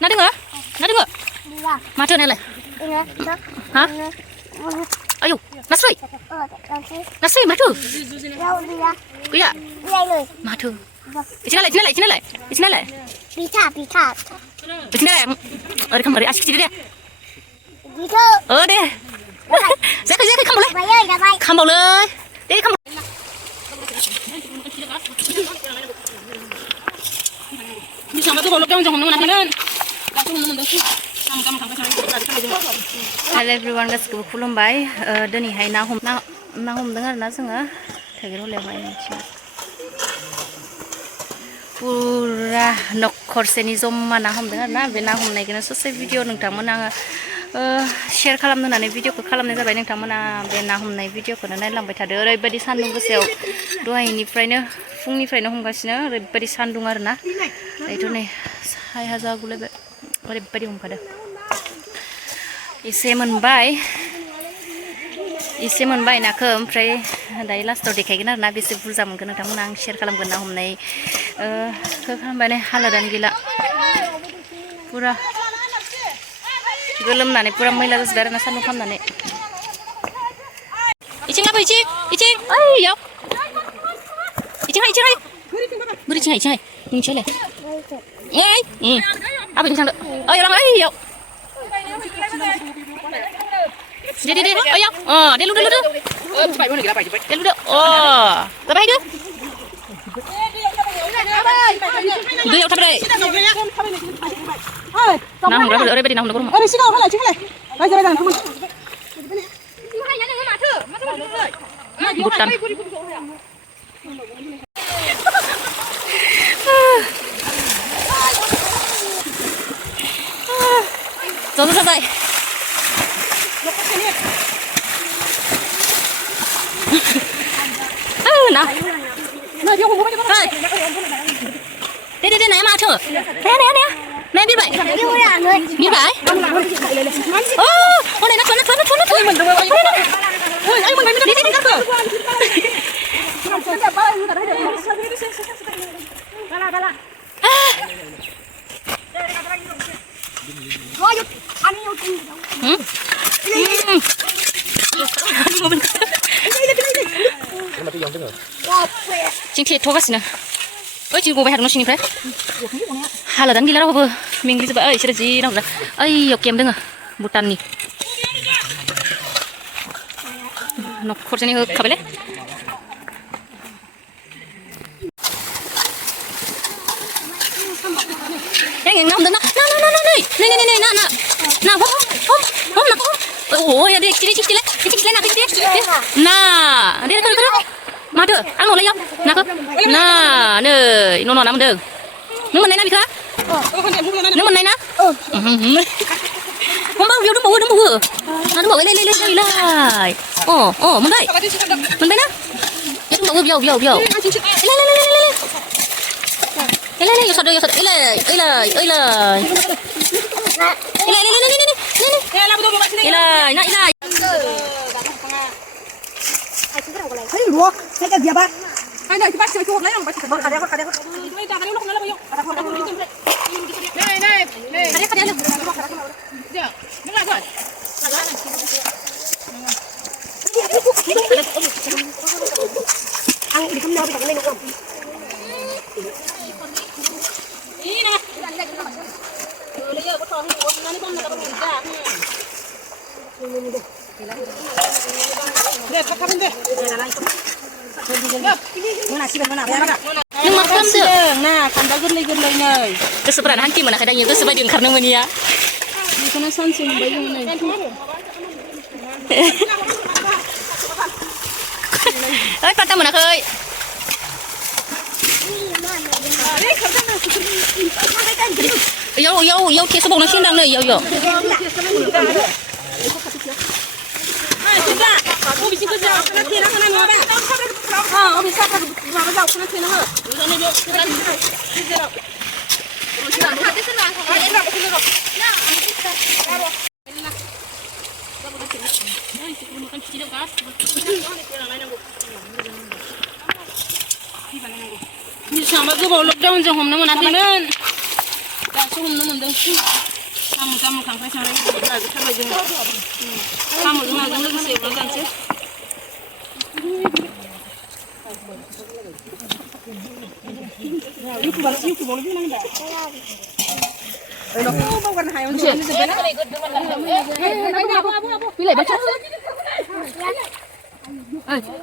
Nó đứng hả? Nó đứng hả? Mà chơi này này. Hả? Ayo, nasri. Nasri mà chơi. Quý ạ. Mà chơi. Ichina lại. Pita. Ichina lại. Ở đây không ở đây, asyik dia. Ở đây. Saya không boleh. Không boleh. Dia không. Sama tu kalau jangan nanti kan. Hello everyone, guys. Khulumbai. Dini hai na hum dengar na sanga. Thagiro lewai ni. Pura न'खर सेनि जमा ना हमदों आरोना बे ना हमनायखौनो ससे video नोंथांमोना शेयार खालामनो होननानै भिडिअखौ खालामनाय जाबाय नोंथांमोना बे ना हमनाय भिडिअखौनो नायलांबाय थादो ओरैबायदि सान्दुं गोसायाव दहायनिफ्रायनो फुंनिफ्रायनो हमगासिनो ओरैबायदि सान्दुं आरोना दायोथ' नै साया जागुलायबाय ओरैबायदि हमखादों एसे मोनबाय नाखौ ओमफ्राय दायो लास्टाव देखायगोन आरोना बेसे बुरजा मोनगोन नोंथांमोना आं शेयार खालामगोन ना हमनाय खालामबाय हालोदानो गैला पुरा गोलोमनानै पुरा मैला जाजोब्बाय आरोना सान्दुं खालामनानै इथिं लाबो इथिं ओइयाव इथिंहाय बोरैथिंहाय नोंसोरलाय ओइ आबैजों थांदो ओइ रां ओइयाव दे ओइयाव दे लुदो दे लुदो जाबाय दो दैयाव थाबाय ना हमग्राफोर ओरैबायदि ना हमनो गरम ओरै सिगाङाव हालाय भुटान ज' जाबाय ना दे नाया माथो नाया बिरबाय अ हनै ना 지금 뒤에 더갔으나 지금 고백 하는 것이니까 하려던 길라고 뭐 민기서 봐 싫어지 나보다 아이 역겜 등아 못단니 너 코르니 가볼래? 야 나온다 나 오야 내 찍질래 나 내가 그래 mà được ăn ngon lấy không nào cơ nà nè nó nằm được nước mình này nè bị khá nước mình này nè không bao nhiêu nó bự nó bự lên lại mình đây nè nó bự vô lên vô sọt thấy lúa thấy cái gì ba hai này thì bác chơi chuột lấy không bác chơi cái đấy cái lúc nó là bao nhiêu này cái đấy được nó lại rồi ăn thì không lo phải lên đúng không ý nè lấy giờ có tròn nó đi bom nó có ra deh, pakai deh. Mana sih mana? Yang makan deh. Nah, kandang gerlei nih. Keseberan hanki mana kadangnya itu sebagai yang karena mania. Ini kena sansing bayi nih. Patah mana koi? Yo, kiasa bong nasi dang nih, yo. Aku bisa kerja, kena tiada kena ngapa? Aku bisa kerja, ngapa kena tiada ngapa? Udah nih, kerja. Hati senang, Nah, bisa. Sama tu kalau lockdown jangan mana nanti kan. नाखौ हमनो मोनदों साम' खांख्राय संनाय जाजोबथारबाय जोङो साम'जों नाजों लोगोसे एवना जानोसै इउटुबावनो फैनांगोन बावगारनो हाया बिलाइ बाथा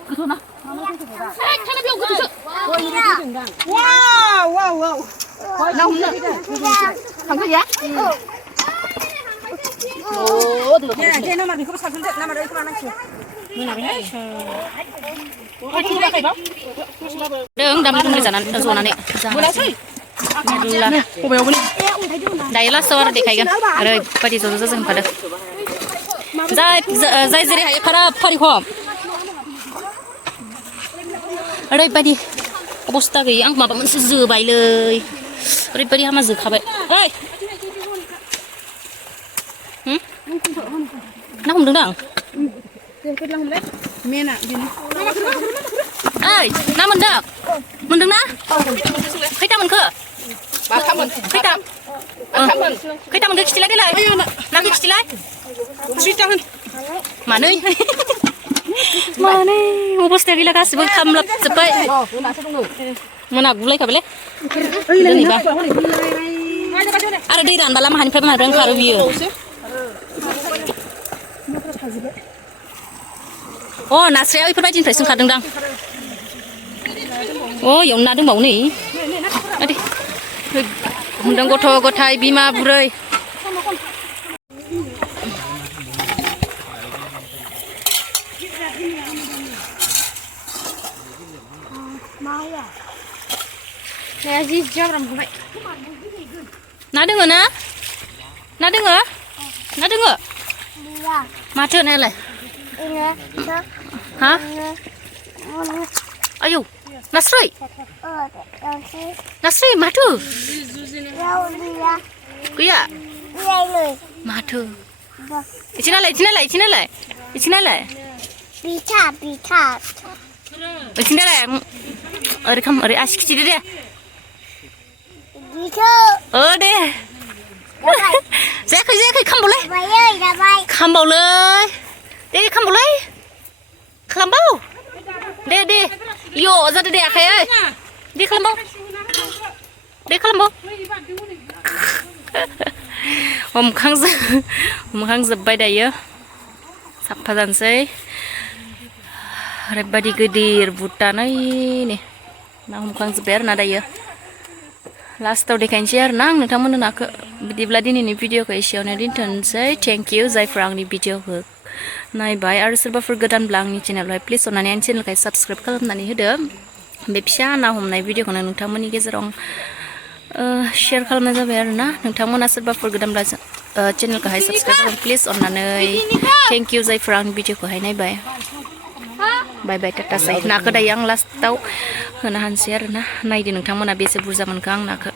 गोथौना वाव वाव वाव ना हमनो खांख्राया Oh, được. Nè, trên nó mà thì không sao xuống nó mà đây không ăn chưa. Mình làm cái này. Ai chưa cái bắp. Đừng đâm không lên giàn rồi này. Là cô béo bên đây là sơ để khai gan. Rồi, bây giờ rồi dừng phải được. Dai dai hay para pari khom. Rồi bây giờ অবস্থা কি আং মাবা मोनसे जोबायलै ओरैबायदि हामा जोखाबाय ओइ ना हमदों दां मेना बिनो ओइ ना मोनदों ना खैथा मोनखो खैथा मोनखो खिथिलाय देलाय नाखौ खिथिलाय सुइटा होन मानै अबस्थाया गैला गासिबो खामलाबजोब्बाय मोना गुलायखाबायलै दिनैबा आरो दै रानबाला माहानिफ्राय ओंखारो बियो अ नास्राया बेफोरबायदिनिफ्रायसो ओंखारदोंदां अ इयावनो ना दंबावो नै हमदों गथ' गथाय बिमा बुरै ना doङो ना doङो माथो नालाय ha ayo nasroi माथो गैया माथो इथिनालाय इथिनालाय ओरै खाम ओरै आसि खिथिदो दे दे जायाखै खामबावलै दे खालामबाव दे इयो जादो दे आखाय ओइ दे खालामबाव हमखांजोब्बाय दायो साफा जानोसै ओरैबायदि गिदिर बुटानै नै ना हमखांजोब्बाय आरो ना दायो लास्टाव देखायनोसै आरो ना आं नोंथांमोननो नाखौ बिदिब्ला दिनैनि भिडिअखौ एसेयावनो दोनथ'नोसै थेंक इउ जायफोर आंनि भिडिअखौ नायबाय आरो सोरबाफोर गोदानब्ला आंनि चेनेलावहाय प्लिज अननानै आंनि चेनेलखौ साबस्क्राइब खालामनानै होदो बे फिसा ना हमनाय भिडिअखौनो नोंथांमोननि गेजेराव शेयार खालामनाय जाबाय आरो ना नोंथांमोना सोरबाफोर गोदानब्ला चेनेलखौहाय साबस्क्राइब खालाम प्लिज अननानै थेंक इउ जायफोर आंनि भिडिअखौहाय नायबाय बाय बाय टाटा साइ नाखौ दायो आं लास्टाव होनो हानोसै आरो ना नायदो नोंथांमोना बेसे बुरजा मोनखो आं नाखौ